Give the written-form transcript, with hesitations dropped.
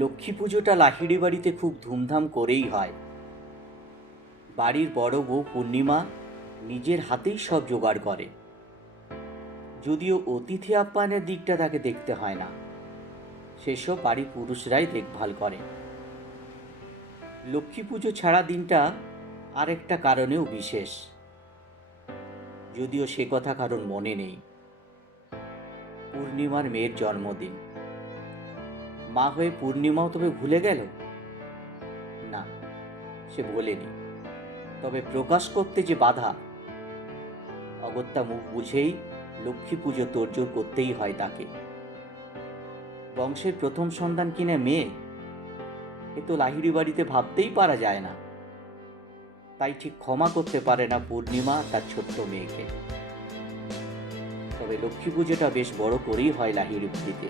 লক্ষ্মী পুজোটা লাহিড়ি বাড়িতে খুব ধুমধাম করেই হয়। বাড়ির বড় বউ পূর্ণিমা নিজের হাতেই সব জোগাড় করে, যদিও অতিথি আপ্যায়নের দিকটা তাকে দেখতে হয় না, সেসব বাড়ির পুরুষরাই দেখভাল করে। লক্ষ্মী পুজো ছাড়া দিনটা আরেকটা কারণেও বিশেষ, যদিও সে কথা কারোর মনে নেই। পূর্ণিমার মেয়ের জন্মদিন। মা হয়ে পূর্ণিমাও তবে ভুলে গেল? না, সে ভোলেনি। তবে প্রকাশ করতে যে বাধা, অগত্যা মুখ বুঝেই লক্ষ্মী পুজো তোড়জোড় করতেই হয় তাকে। বংশের প্রথম সন্তান কিনা মেয়ে, এ তো লাহিড়ি বাড়িতে ভাবতেই পারা যায় না। তাই ঠিক ক্ষমা করতে পারে না পূর্ণিমা তার ছোট্ট মেয়েকে। তবে লক্ষ্মী পুজোটা বেশ বড় করেই হয় লাহিড়ি বাড়িতে।